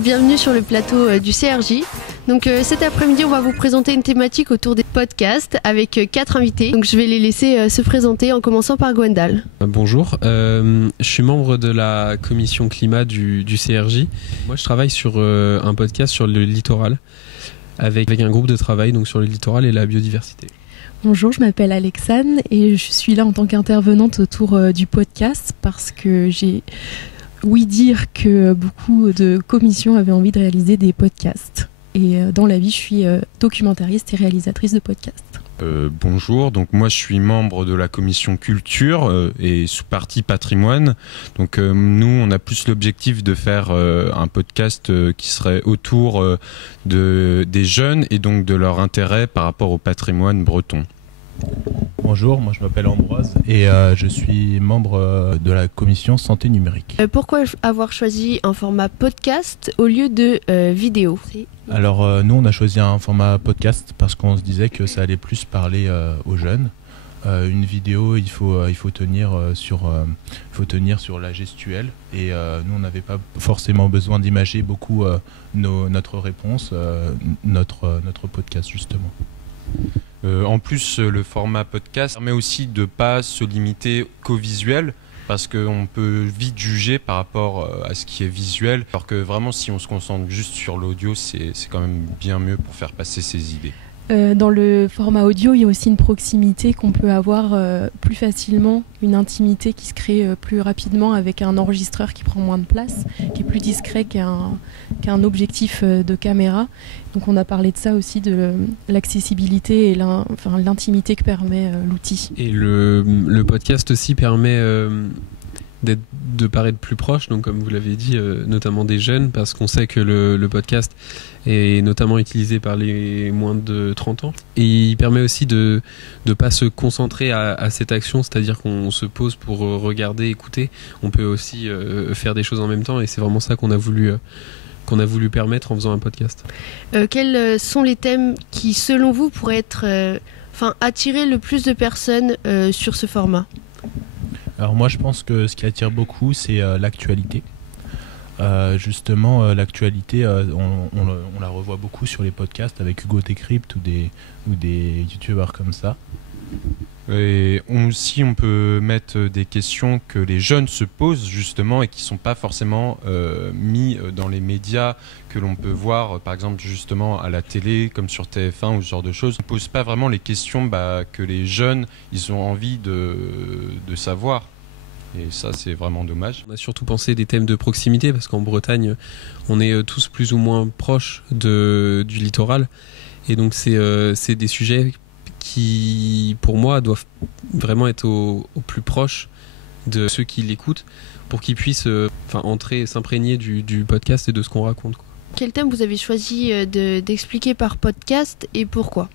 et bienvenue sur le plateau du CRJ. Donc cet après-midi, on va vous présenter une thématique autour des podcasts avec 4 invités. Donc je vais les laisser se présenter en commençant par Gwendal. Bonjour, je suis membre de la commission climat du CRJ. Moi je travaille sur un podcast sur le littoral avec un groupe de travail donc sur le littoral et la biodiversité. Bonjour, je m'appelle Alexane et je suis là en tant qu'intervenante autour du podcast parce que j'ai ouï dire que beaucoup de commissions avaient envie de réaliser des podcasts. Et dans la vie, je suis documentariste et réalisatrice de podcasts. Bonjour, donc moi je suis membre de la commission culture et sous-partie patrimoine. Donc nous on a plus l'objectif de faire un podcast qui serait autour des jeunes et donc de leur intérêt par rapport au patrimoine breton. Bonjour, moi je m'appelle Ambroise et je suis membre de la commission santé numérique. Pourquoi avoir choisi un format podcast au lieu de vidéo ? Alors nous on a choisi un format podcast parce qu'on se disait que ça allait plus parler aux jeunes. Une vidéo il faut tenir sur la gestuelle et nous on n'avait pas forcément besoin d'imager beaucoup notre réponse, notre podcast justement. En plus, le format podcast permet aussi de ne pas se limiter qu'au visuel, parce qu'on peut vite juger par rapport à ce qui est visuel, alors que vraiment si on se concentre juste sur l'audio, c'est quand même bien mieux pour faire passer ses idées. Dans le format audio, il y a aussi une proximité qu'on peut avoir plus facilement, une intimité qui se crée plus rapidement avec un enregistreur qui prend moins de place, qui est plus discret qu'un objectif de caméra. Donc on a parlé de ça aussi, de l'accessibilité et l'intimité que permet l'outil. Et le podcast aussi permet de paraître plus proche, donc comme vous l'avez dit, notamment des jeunes, parce qu'on sait que le podcast est notamment utilisé par les moins de 30 ans. Et il permet aussi de ne pas se concentrer à cette action, c'est-à-dire qu'on se pose pour regarder, écouter. On peut aussi faire des choses en même temps, et c'est vraiment ça qu'on a voulu permettre en faisant un podcast. Quels sont les thèmes qui, selon vous, pourraient attirer le plus de personnes sur ce format ? Alors moi je pense que ce qui attire beaucoup c'est l'actualité. Justement l'actualité on la revoit beaucoup sur les podcasts avec Hugo Décrypte ou des youtubeurs comme ça. Et aussi on peut mettre des questions que les jeunes se posent justement et qui ne sont pas forcément mis dans les médias que l'on peut voir par exemple justement à la télé comme sur TF1 ou ce genre de choses. On ne pose pas vraiment les questions que les jeunes ils ont envie de savoir. Et ça, c'est vraiment dommage. On a surtout pensé des thèmes de proximité parce qu'en Bretagne, on est tous plus ou moins proches du littoral. Et donc, c'est des sujets qui, pour moi, doivent vraiment être au plus proche de ceux qui l'écoutent pour qu'ils puissent entrer et s'imprégner du podcast et de ce qu'on raconte, quoi. Quel thème vous avez choisi d'expliquer par podcast et pourquoi ?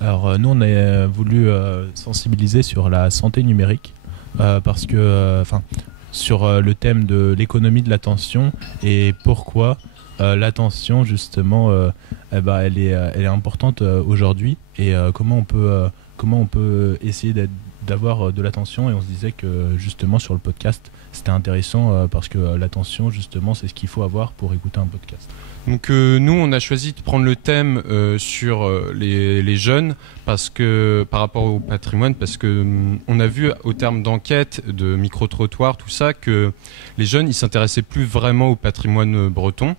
Alors, nous, on a voulu sensibiliser sur la santé numérique. Parce que sur le thème de l'économie de l'attention et pourquoi l'attention justement elle est importante aujourd'hui et comment on peut essayer d'avoir de l'attention. Et on se disait que justement sur le podcast c'était intéressant parce que l'attention justement c'est ce qu'il faut avoir pour écouter un podcast. Donc nous on a choisi de prendre le thème sur les jeunes parce que par rapport au patrimoine, parce que on a vu au terme d'enquête de micro-trottoirs tout ça que les jeunes ils s'intéressaient plus vraiment au patrimoine breton.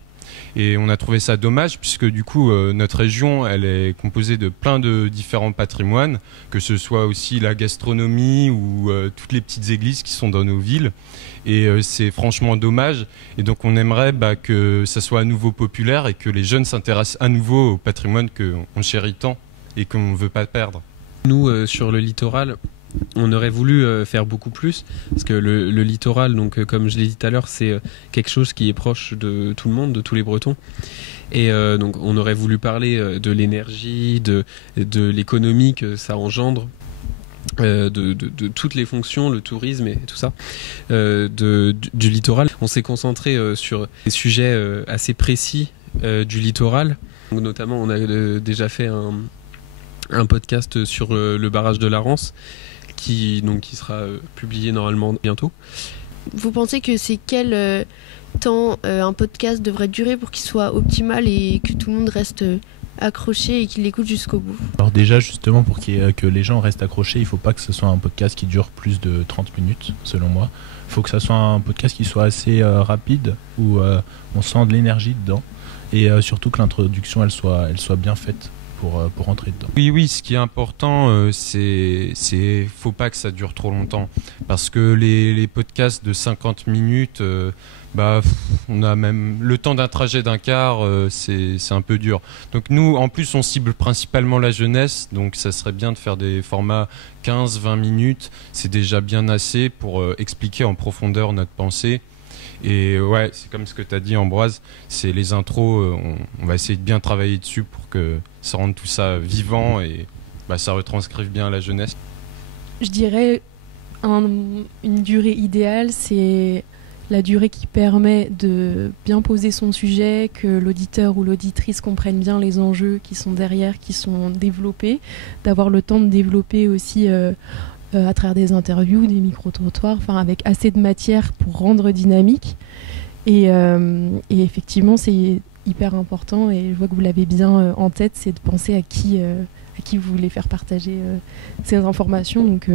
Et on a trouvé ça dommage puisque du coup notre région elle est composée de plein de différents patrimoines, que ce soit aussi la gastronomie ou toutes les petites églises qui sont dans nos villes. Et c'est franchement dommage. Et donc on aimerait que ça soit à nouveau populaire et que les jeunes s'intéressent à nouveau au patrimoine qu'on chérit tant et qu'on ne veut pas perdre. Nous, sur le littoral, on aurait voulu faire beaucoup plus parce que le littoral, donc comme je l'ai dit tout à l'heure, c'est quelque chose qui est proche de tout le monde, de tous les Bretons. Et donc on aurait voulu parler de l'énergie, de l'économie que ça engendre. De toutes les fonctions, le tourisme et tout ça du littoral. On s'est concentré sur des sujets assez précis du littoral. Donc, notamment, on a déjà fait un podcast sur le barrage de la Rance qui sera publié normalement bientôt. Vous pensez que c'est quel temps un podcast devrait durer pour qu'il soit optimal et que tout le monde reste accroché et qu'il l'écoute jusqu'au bout? Alors déjà, justement, pour que les gens restent accrochés, il ne faut pas que ce soit un podcast qui dure plus de 30 minutes, selon moi. Il faut que ça soit un podcast qui soit assez rapide, où on sent de l'énergie dedans, et surtout que l'introduction, elle soit bien faite pour rentrer dedans. Oui, ce qui est important, c'est faut pas que ça dure trop longtemps. Parce que les podcasts de 50 minutes, on a même le temps d'un trajet d'un quart, c'est un peu dur. Donc nous, en plus, on cible principalement la jeunesse, donc ça serait bien de faire des formats 15-20 minutes. C'est déjà bien assez pour expliquer en profondeur notre pensée. Et ouais, c'est comme ce que tu as dit, Ambroise, c'est les intros, on va essayer de bien travailler dessus pour que ça rende tout ça vivant et ça retranscrive bien la jeunesse. Je dirais une durée idéale, c'est la durée qui permet de bien poser son sujet, que l'auditeur ou l'auditrice comprenne bien les enjeux qui sont derrière, qui sont développés, d'avoir le temps de développer aussi à travers des interviews, des micro-trottoirs, avec assez de matière pour rendre dynamique. Et effectivement, c'est hyper important, et je vois que vous l'avez bien en tête, c'est de penser à qui vous voulez faire partager ces informations. Donc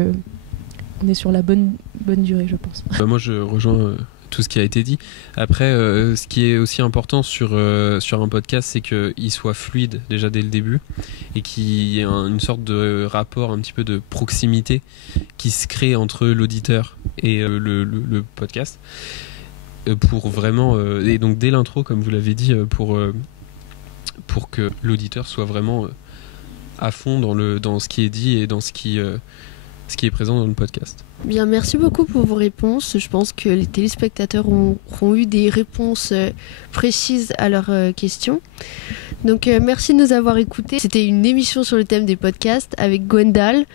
on est sur la bonne durée, je pense. Moi, je rejoins tout ce qui a été dit. Après, ce qui est aussi important sur un podcast, c'est qu'il soit fluide déjà dès le début et qu'il y ait une sorte de rapport, un petit peu de proximité qui se crée entre l'auditeur et le podcast pour vraiment et donc dès l'intro, comme vous l'avez dit, pour que l'auditeur soit vraiment à fond dans ce qui est dit et dans ce qui est présent dans le podcast. Bien, merci beaucoup pour vos réponses. Je pense que les téléspectateurs auront eu des réponses précises à leurs questions. Donc merci de nous avoir écoutés. C'était une émission sur le thème des podcasts avec Gwendal,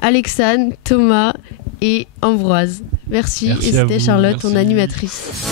Alexandre, Thomas et Ambroise. Merci et c'était Charlotte, ton animatrice.